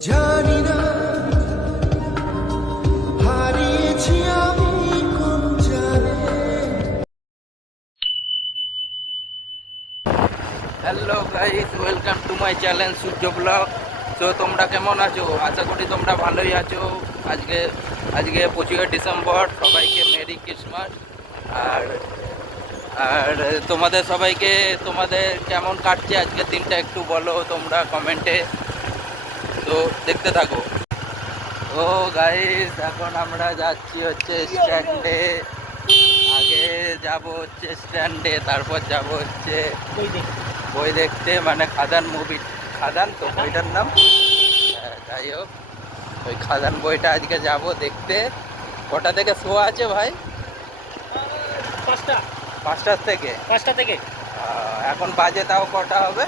Hello guys welcome to my channel Surya blog তো তোমরা কেমন আছো? আশা করি তোমরা ভালোই আছো। আজকে আজকে পঁচিশে ডিসেম্বর, সবাইকে মেরি ক্রিসমাস আর আর তোমাদের সবাইকে, তোমাদের কেমন কাটছে? আজকে দিনটা একটু বলো তোমরা কমেন্টে তো দেখতে থাকো। ও গাইস এখন আমরা যাচ্ছি হচ্ছে স্ট্যান্ডে আগে যাব হচ্ছে স্ট্যান্ডে তারপর যাব হচ্ছে বই দেখতে। মানে খাদান মুভি খাদান তো বইটার নাম? হ্যাঁ, যাই হোক। ওই খাদান বইটা আজকে যাব দেখতে। কটা থেকে শো আছে ভাই? পাঁচটা। পাঁচটার থেকে? পাঁচটা থেকে। এখন বাজে তাও কটা হবে?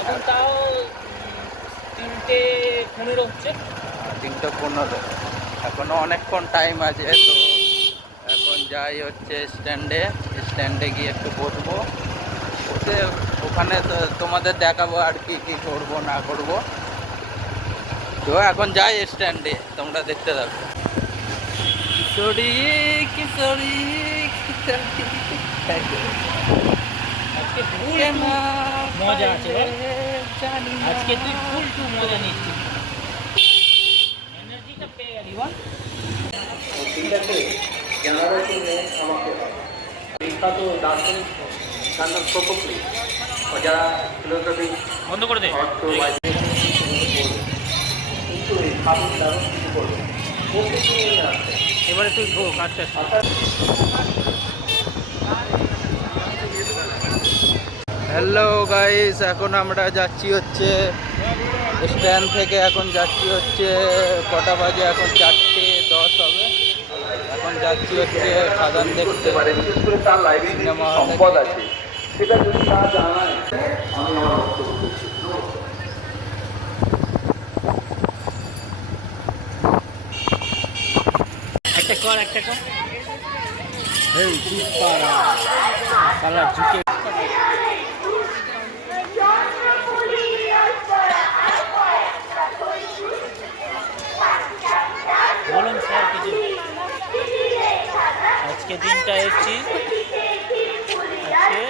এখন তাও তিনটে পনেরো হচ্ছে। তিনটে পনেরো। এখনও অনেকক্ষণ টাইম আছে তো এখন যাই হচ্ছে স্ট্যান্ডে স্ট্যান্ডে গিয়ে একটু বসবো। বসে ওখানে তোমাদের দেখাবো আর কি কি করব না করব। তো এখন যাই স্ট্যান্ডে তোমরা দেখতে থাকো। কিশোরী কিশোরী ফুল মজা আছে? আজকে তুই ফুল টু মজা নিচ্ছিস। এনার্জিটা পেয়ে গেলি বল। বিখ্যাত দার্শনিক তার নাম ও যারা ফিলোসফি বন্ধ করে দে। কিন্তু এই কিছু করবে নিয়ে আসছে এবারে তুই কাজটা হ্যালো গাইস এখন আমরা যাচ্ছি হচ্ছে স্ট্যান্ড থেকে এখন যাচ্ছি হচ্ছে কটা বাজে? এখন চারটে দশ হবে। এখন যাচ্ছি হচ্ছে খাদান দেখতে। পারে বিশেষ করে তার লাইব্রেরিতে সিনেমা হল সম্পদ আছে। সেটা যদি না জানায় আমি আমার বক্তব্য করছি। একটা কর একটা কর। এই তুই ঝুঁকে। আজকে দিনটা এসছি আজকে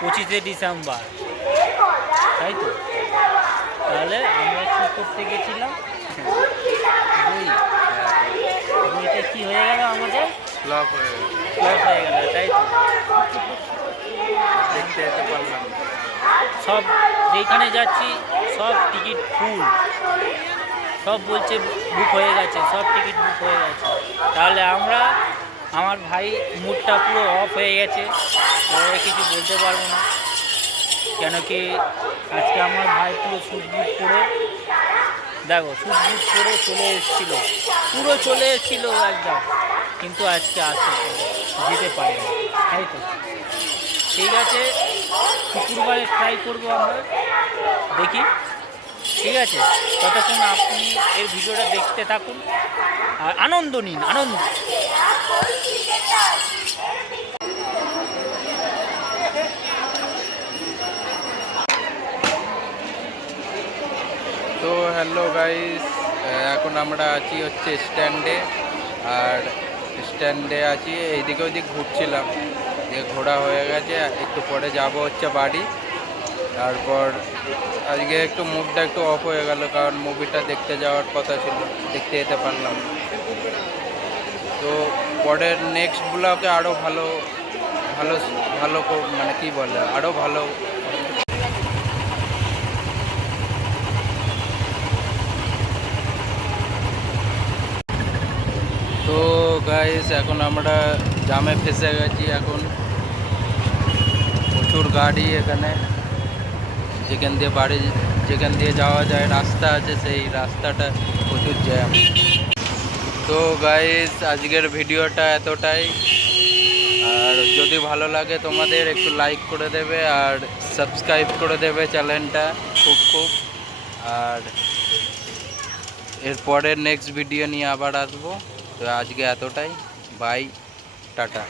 পঁচিশে ডিসেম্বর। তাই তো? তাহলে আমরা কী করতে গেছিলাম? বই। বইটা কি হয়ে গেল আমাদের? হয়ে গেল। ফ্লপ হয়ে গেল তাই তো? দেখতে যেতে পারলাম সব যেখানে যাচ্ছি সব টিকিট ফুল সব বলছে বুক হয়ে গেছে, সব টিকিট বুক হয়ে গেছে। তাহলে আমরা, আমার ভাই মুডটা পুরো অফ হয়ে গেছে, এবারে কিছু বলতে পারব না। কেন কি আজকে আমার ভাই পুরো সুট বুট করে, দেখো সুট বুট করে চলে এসেছিল। পুরো চলে এসেছিল একদম, কিন্তু আজকে আসতে যেতে পারে না তাই তো? ঠিক আছে, শুক্রবারে ট্রাই করব আমরা, দেখি। ঠিক আছে? ততক্ষণ আপনি এর ভিডিওটা দেখতে থাকুন। আর আনন্দ নিন, আনন্দ। তো হ্যালো গাইস, এখন আমরা আছি হচ্ছে স্ট্যান্ডে। আর স্ট্যান্ডে আছি, এইদিকে ওইদিক ঘুরছিলাম। যে ঘোরা হয়ে গেছে, একটু পরে যাব হচ্ছে বাড়ি। তারপর আজকে একটু মুডটা একটু অফ হয়ে গেল, কারণ মুভিটা দেখতে যাওয়ার কথা ছিল, দেখতে যেতে পারলাম তো পরের নেক্সট ব্লগে আরও ভালো ভালো ভালো মানে কি বলে আরও ভালো। তো গাইস এখন আমরা জামে ফেসে গেছি এখন। প্রচুর গাড়ি এখানে। যেখান দিয়ে বাড়ি, যেখান দিয়ে যাওয়া যায়, রাস্তা আছে, সেই রাস্তাটা প্রচুর জ্যাম তো গাইস আজকের ভিডিওটা এতটাই। আর যদি ভালো লাগে তোমাদের, একটু লাইক করে দেবে আর সাবস্ক্রাইব করে দেবে চ্যানেলটা খুব খুব। আর এরপরের নেক্সট ভিডিও নিয়ে আবার আসব। তো আজকে এতটাই। Bye tata.